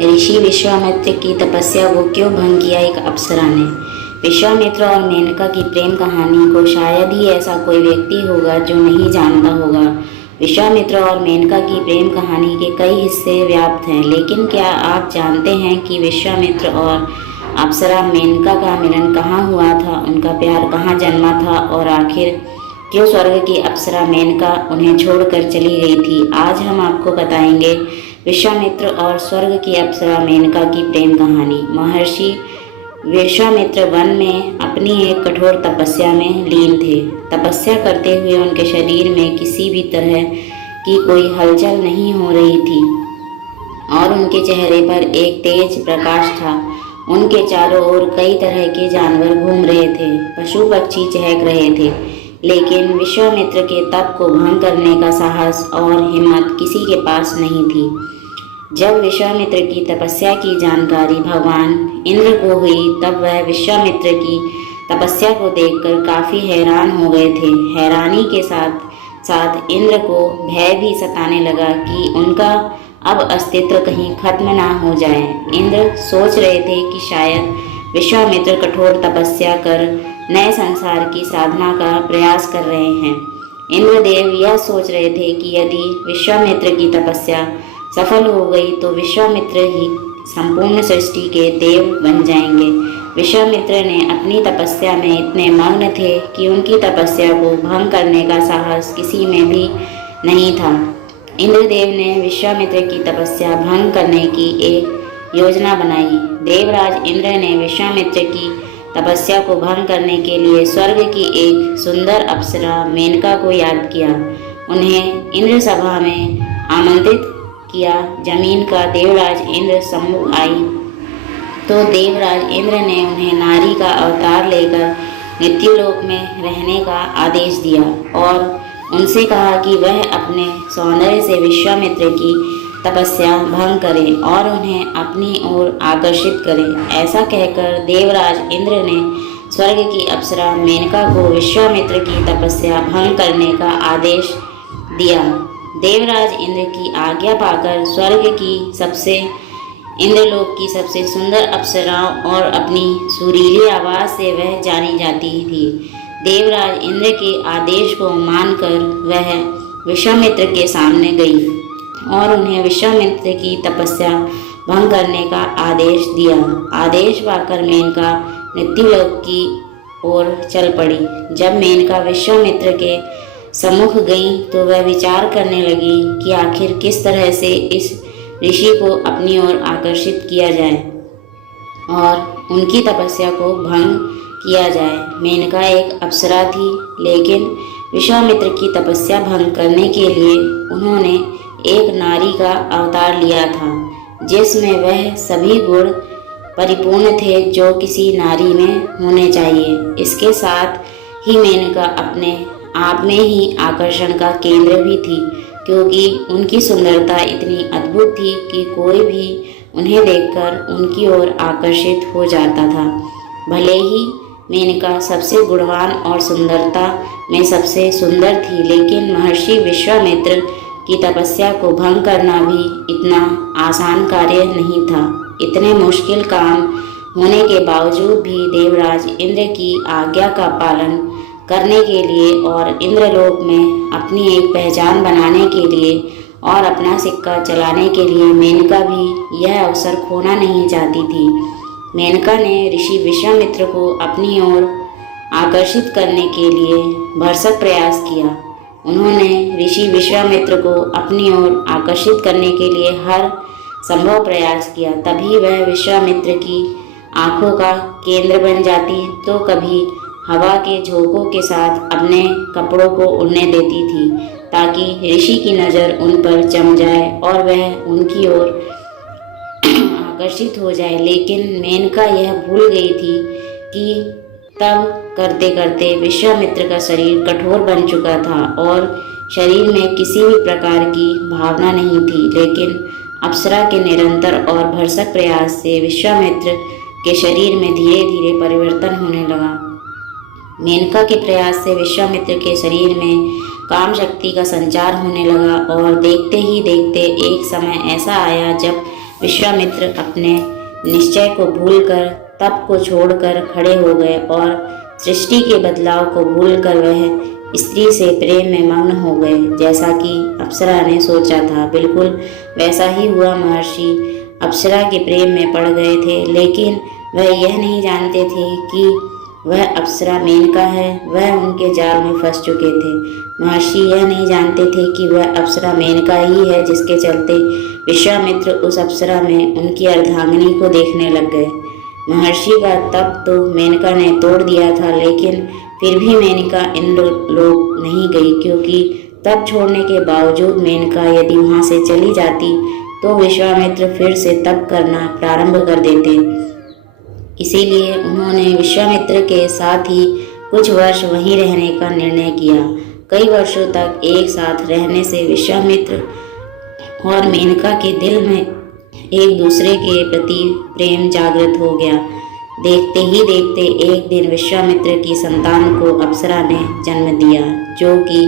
ऋषि विश्वामित्र की तपस्या को क्यों भंग किया एक अप्सरा ने। विश्वामित्र और मेनका की प्रेम कहानी को शायद ही ऐसा कोई व्यक्ति होगा जो नहीं जानता होगा। विश्वामित्र और मेनका की प्रेम कहानी के कई हिस्से व्याप्त हैं, लेकिन क्या आप जानते हैं कि विश्वामित्र और अप्सरा मेनका का मिलन कहाँ हुआ था, उनका प्यार कहाँ जन्मा था और आखिर क्यों स्वर्ग की अप्सरा मेनका उन्हें छोड़कर चली गई थी। आज हम आपको बताएंगे विश्वामित्र और स्वर्ग की अप्सरा मेनका की प्रेम कहानी। महर्षि विश्वामित्र वन में अपनी एक कठोर तपस्या में लीन थे। तपस्या करते हुए उनके शरीर में किसी भी तरह की कोई हलचल नहीं हो रही थी और उनके चेहरे पर एक तेज प्रकाश था। उनके चारों ओर कई तरह के जानवर घूम रहे थे, पशु पक्षी चहक रहे थे, लेकिन विश्वामित्र के तप को भंग करने का साहस और हिम्मत किसी के पास नहीं थी। जब विश्वामित्र की तपस्या की जानकारी भगवान इंद्र को हुई, तब वह विश्वामित्र की तपस्या को देखकर काफी हैरान हो गए थे। हैरानी के साथ साथ इंद्र को भय भी सताने लगा कि उनका अब अस्तित्व कहीं खत्म ना हो जाए। इंद्र सोच रहे थे कि शायद विश्वामित्र कठोर तपस्या कर नए संसार की साधना का प्रयास कर रहे हैं। इंद्रदेव यह सोच रहे थे कि यदि विश्वामित्र की तपस्या सफल हो गई तो विश्वामित्र ही संपूर्ण सृष्टि के देव बन जाएंगे। विश्वामित्र ने अपनी तपस्या में इतने मग्न थे कि उनकी तपस्या को भंग करने का साहस किसी में भी नहीं था। इंद्रदेव ने विश्वामित्र की तपस्या भंग करने की एक योजना बनाई। देवराज इंद्र ने विश्वामित्र की तपस्या को भंग करने के लिए स्वर्ग की एक सुंदर अप्सरा मेनका को याद किया। उन्हें इंद्र सभा में आमंत्रित किया। जमीन का देवराज इंद्र सम्मुख आई तो देवराज इंद्र ने उन्हें नारी का अवतार लेकर मृत्युलोक में रहने का आदेश दिया और उनसे कहा कि वह अपने सौंदर्य से विश्वामित्र की तपस्या भंग करें और उन्हें अपनी ओर आकर्षित करें। ऐसा कहकर देवराज इंद्र ने स्वर्ग की अप्सरा मेनका को विश्वामित्र की तपस्या भंग करने का आदेश दिया। देवराज इंद्र की आज्ञा पाकर इंद्रलोक की सबसे सुंदर अप्सराओं और अपनी सुरीली आवाज से वह जानी जाती थी। देवराज इंद्र के आदेश को मानकर वह विश्वामित्र के सामने गई और उन्हें विश्वामित्र की तपस्या भंग करने का आदेश दिया। आदेश पाकर मेनका मृत्युलोक की ओर चल पड़ी। जब मेनका विश्वामित्र के सम्मुख गई तो वह विचार करने लगी कि आखिर किस तरह से इस ऋषि को अपनी ओर आकर्षित किया जाए और उनकी तपस्या को भंग किया जाए। मेनका एक अप्सरा थी, लेकिन विश्वामित्र की तपस्या भंग करने के लिए उन्होंने एक नारी का अवतार लिया था, जिसमें वह सभी गुण परिपूर्ण थे जो किसी नारी में होने चाहिए। इसके साथ ही मेनका अपने आप में ही आकर्षण का केंद्र भी थी, क्योंकि उनकी सुंदरता इतनी अद्भुत थी कि कोई भी उन्हें देखकर उनकी ओर आकर्षित हो जाता था। भले ही मेनका सबसे गुणवान और सुंदरता में सबसे सुंदर थी, लेकिन महर्षि विश्वामित्र की तपस्या को भंग करना भी इतना आसान कार्य नहीं था। इतने मुश्किल काम होने के बावजूद भी देवराज इंद्र की आज्ञा का पालन करने के लिए और इंद्रलोक में अपनी एक पहचान बनाने के लिए और अपना सिक्का चलाने के लिए मेनका भी यह अवसर खोना नहीं चाहती थी। मेनका ने ऋषि विश्वामित्र को अपनी ओर आकर्षित करने के लिए भरसक प्रयास किया। उन्होंने ऋषि विश्वामित्र को अपनी ओर आकर्षित करने के लिए हर संभव प्रयास किया। तभी वह विश्वामित्र की आंखों का केंद्र बन जाती तो कभी हवा के झोंकों के साथ अपने कपड़ों को उड़ने देती थी, ताकि ऋषि की नज़र उन पर जम जाए और वह उनकी ओर आकर्षित हो जाए। लेकिन मेनका यह भूल गई थी कि तब करते करते विश्वामित्र का शरीर कठोर बन चुका था और शरीर में किसी भी प्रकार की भावना नहीं थी। लेकिन अप्सरा के निरंतर और भरसक प्रयास से विश्वामित्र के शरीर में धीरे धीरे परिवर्तन होने लगा। मेनका के प्रयास से विश्वामित्र के शरीर में काम शक्ति का संचार होने लगा और देखते ही देखते एक समय ऐसा आया जब विश्वामित्र अपने निश्चय को भूलकर तप को छोड़कर खड़े हो गए और सृष्टि के बदलाव को भूलकर वह स्त्री से प्रेम में मग्न हो गए। जैसा कि अप्सरा ने सोचा था बिल्कुल वैसा ही हुआ। महर्षि अप्सरा के प्रेम में पड़ गए थे, लेकिन वह यह नहीं जानते थे कि वह अप्सरा मेनका है। वह उनके जाल में फंस चुके थे। महर्षि यह नहीं जानते थे कि वह अप्सरा मेनका ही है, जिसके चलते विश्वामित्र उस अप्सरा में उनकी अर्धांगिनी को देखने लग गए। महर्षि का तप तो मेनका ने तोड़ दिया था, लेकिन फिर भी मेनका इंद्रलोक नहीं गई, क्योंकि तप छोड़ने के बावजूद मेनका यदि वहां से चली जाती तो विश्वामित्र फिर से तप करना प्रारंभ कर देते। इसीलिए उन्होंने विश्वामित्र के साथ ही कुछ वर्ष वहीं रहने का निर्णय किया। कई वर्षों तक एक साथ रहने से विश्वामित्र और मेनका के दिल में एक दूसरे के प्रति प्रेम जागृत हो गया। देखते ही देखते एक दिन विश्वामित्र की संतान को अप्सरा ने जन्म दिया, जो कि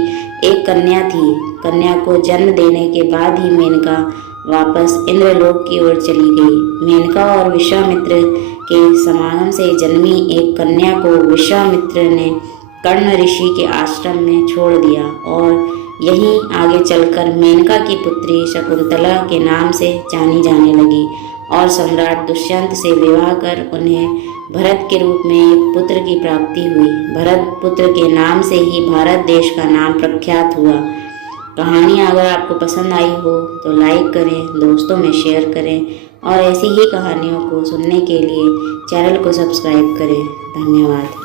एक कन्या थी। कन्या को जन्म देने के बाद ही मेनका वापस इंद्रलोक की ओर चली गई। मेनका और विश्वामित्र के समागम से जन्मी एक कन्या को विश्वामित्र ने कर्ण ऋषि के आश्रम में छोड़ दिया और यहीं आगे चलकर मेनका की पुत्री शकुंतला के नाम से जानी जाने लगी और सम्राट दुष्यंत से विवाह कर उन्हें भरत के रूप में एक पुत्र की प्राप्ति हुई। भरत पुत्र के नाम से ही भारत देश का नाम प्रख्यात हुआ। कहानी अगर आपको पसंद आई हो तो लाइक करें, दोस्तों में शेयर करें और ऐसी ही कहानियों को सुनने के लिए चैनल को सब्सक्राइब करें। धन्यवाद।